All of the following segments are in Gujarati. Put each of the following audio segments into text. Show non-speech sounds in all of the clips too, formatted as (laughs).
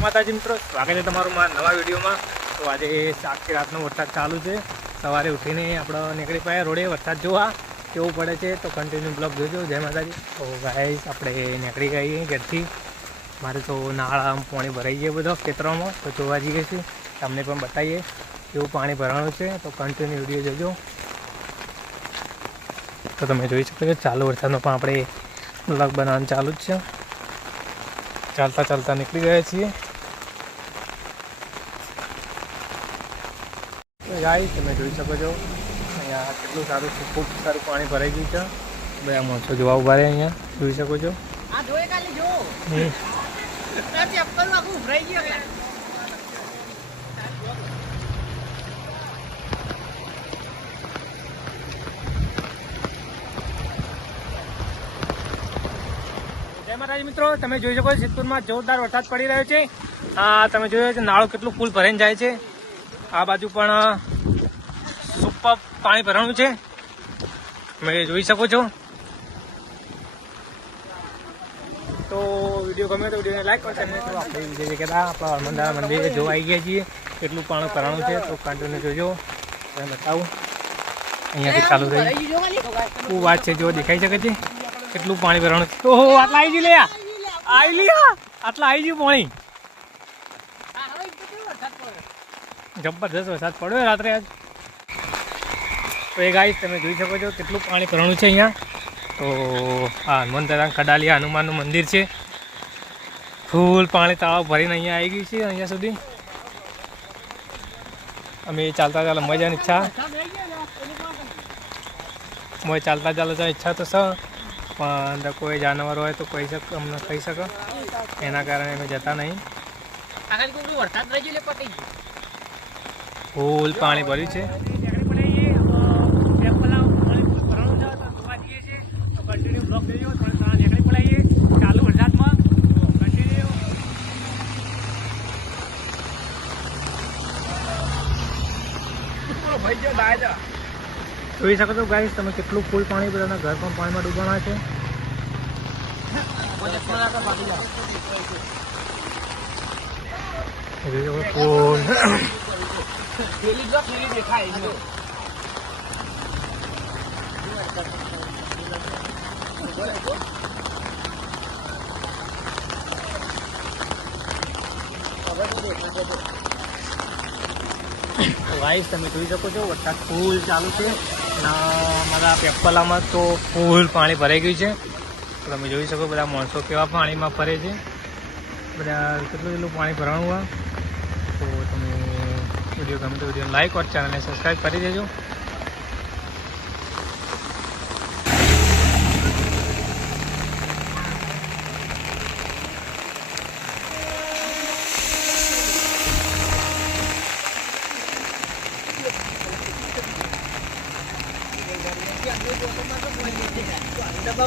માતાજી મિત્રો, સ્વાગત છે તમારું મારા નવા વિડીયોમાં. તો આજે આખી રાતનો વરસાદ ચાલુ છે. સવારે ઉઠીને આપણે નીકળી પાયા રોડે. વરસાદ જોવા કેવું પડે છે તો કન્ટિન્યુ બ્લોગ જોજો. જય માતાજી. તો ગાઈસ આપણે નીકળી ગઈએ ઘરથી. મારે તો નાળા પાણી ભરાઈ ગયું બધો ખેતરોમાં તો જોવા જઈએ છીએ. તમને પણ બતાવીએ. કેવું પાણી ભરાણું છે તો કન્ટિન્યુ વીડિયો જોજો. તો તમે જોઈ શકો છો ચાલુ વરસાદનો પણ આપણે બ્લોગ બનાવવાનું ચાલુ જ છે. ચાલતા ચાલતા નીકળી ગયા છીએ. ગાઈ તમે જોઈ શકો છો અહીંયા કેટલું સારું છે ખૂબ સારું પાણી ભરાઈ ગયું છે. બધા માણસો જોવા ઊભા રહે અહીંયા જોઈ શકો છો આ જોઈ ખાલી જો હમ. તાર ચપ્પલ આખું ઉભરાઈ ગયો કે જય મિત્રો, તમે જોઈ શકો સિદ્ધપુરમાં જોરદાર વરસાદ પડી રહ્યો છે. તમે જોયો છે નાળું કેટલું ફૂલ ભરાઈને જાય છે. આ બાજુ પણ સુપર પાણી ભરાણું છે. તમે જોઈ શકો છો. તો વીડિયો ગમે તો વિડીયોને લાઈક અને આપણે જોવા આવી ગયા છીએ કેટલું પાણી ભરાણું છે. તો કન્ટિન્યુ જોજો. તમે બતાવું. અહીંયાથી ચાલુ થઈ. શું વાત છે જો દેખાઈ શકે છે? કેટલું પાણી ભરવાનું ઓહો, આટલા આવી ગયું લે આવી લ્યા આટલા આવી ગયું પાણી. હવે વરસાદ પડ્યો રાત્રે આજ. તો એ ગાઈસ તમે જોઈ શકો છો કેટલું પાણી ભરવાનું છે અહીંયા. તો આ હનુમાન દાદા કડાલિયા હનુમાનનું મંદિર છે. ફૂલ પાણી તળાવ ભરીને અહીંયા આવી ગયું છે, અહીંયા સુધી. અમે ચાલતા ચાલતા મજાની ઈચ્છા. મોય ચાલતા ચાલતા ઈચ્છા તો છે પણ અંદર કોઈ જાનવર હોય તો કહી શક અમને કહી શકે. એના કારણે અમે જતા નહીં. ફૂલ પાણી ભર્યું છે. ચાલુ વરસાદમાં જોઈ શકો છો ગાઈસ તમે કેટલું ફૂલ પાણી બધાના ઘર પણ પાણીમાં ડૂબાણા છે. (coughs) ગાઈસ તમે જોઈ શકો છો વરસાદ ફૂલ ચાલુ છે. અમારા પેપલામાં તો ફૂલ પાણી ભરાઈ ગયું છે. તમે જોઈ શકો બધા માણસો કેવા પાણીમાં ફરે છે. બધા કેટલું કેટલું પાણી ભરાણું હોય. તો તમે વીડિયો ગમે તો વીડિયો લાઈક ઓર ચેનલને સબસ્ક્રાઈબ કરી દેજો. Hah?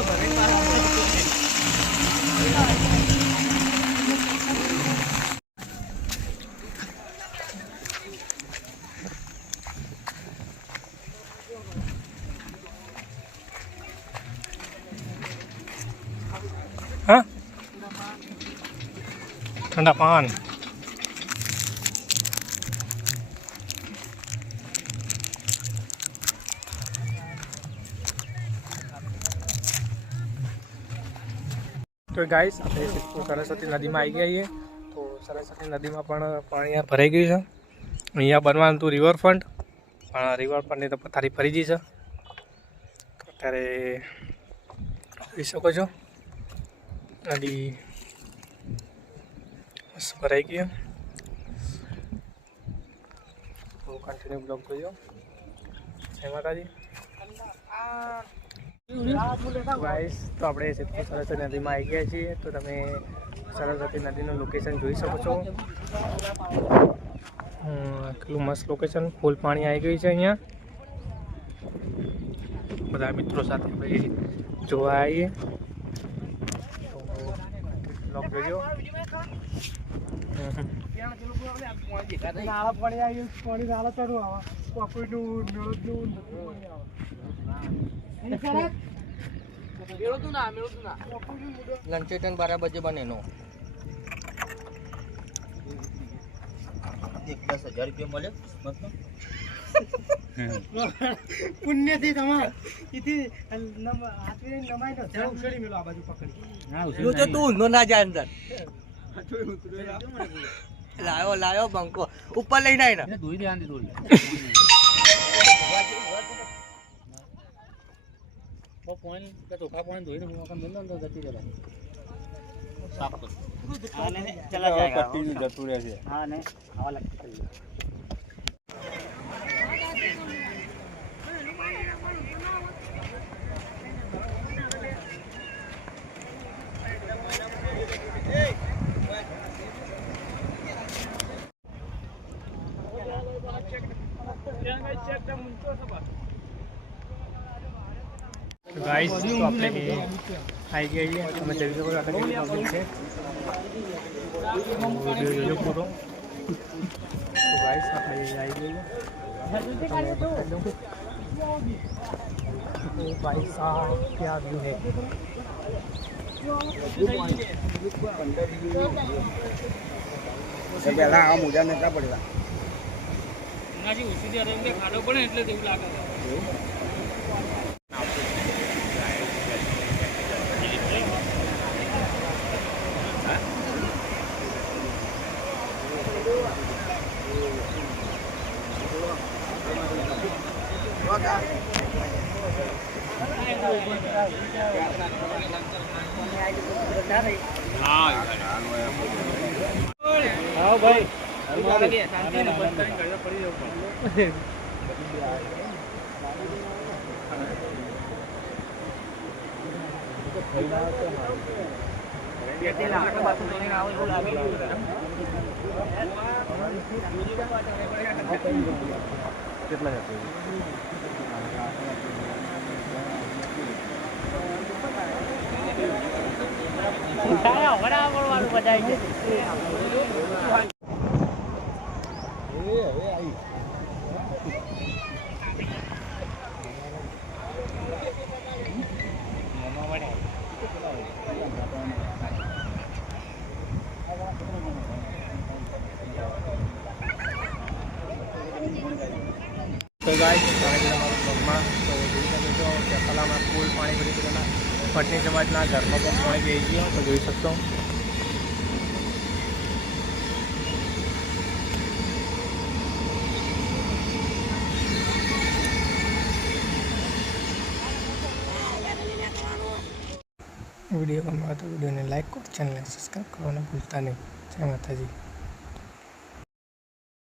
Rendah pangan. તો ગાઈસ આપણે સરસ્વતી નદીમાં આવી ગયા છીએ. તો સરસ્વતી નદીમાં પણ પાણી ભરાઈ ગયું છે. અહીંયા બનવાનું હતું રિવરફ્રન્ટ પણ રિવરફ્રન્ટની તો પથારી ફરી ગઈ છે. અત્યારે જોઈ શકો છો. નદી બસ ભરાઈ ગઈ તો કન્ટિન્યુ બ્લોગ જોજો જય માતાજી. ગાઈસ તો આપણે સિદ્ધપુર સરસ્વતી નદીમાં આવી ગયા છીએ. તો તમે સરસ્વતી નદીનું લોકેશન જોઈ શકો છો. કેટલું મસ્ત લોકેશન ફૂલ પાણી આવી ગયું છે અહીંયા. બધા મિત્રો સાથે આપણે જોવા આવીએ. બ્લોગ જોજો. પોણી આવ્યું પાણી નાળા ચડું આવે. કોકડીનું પાણી આવે. લંચેટન બારા બજે બને નો. એક દસ હજાર રૂપિયા મળે (laughs) પુણ્યથી તમારે નમ- હાથવી નમાઈ નો ધ્યાન ઉછળી મેલો આ બાજુ પકડી. તો તું ઊંધો ના જાય અંદર. (laughs) લાયો લાયો બંકો. ઉપર લઈને આવીને (laughs) वो फोन का तो का फोन धोई ना मौका मिल ना तो जती जरा साफ कर हां नहीं चला जाएगा पट्टी में जतू रहे हां नहीं हवा लगती है ગાઈસ તો આપણે આવી ગઈ તમે જઈ શકો આપણે પબ્લિક છે. વીડિયો જોજો પૂરો તો ગાઈસ આપણે આવી ગઈ ભાई साहब क्या व्यू है પહેલા આ મોજા નતા પડેલા ખાડો પડે એટલે તેવું લાગે હા ભાઈ શાંતિથી બંધ કરીને ઘરે પડી જવું પડે. તો છે તમારું બ્લોગમાં તો જોઈ શકો છો કે કલામાં ફૂલ પાણી ભરી દીધેલા પટની સમાજના ઘરમાં પણ પાણી બેસી ગયો તો જોઈ શકશો વીડિયો ગમ્યો હોય તો વિડીયોને લાઈક કરો ચેનલને સબસ્ક્રાઈબ કરવાનું ભૂલતા નહીં જય માતાજી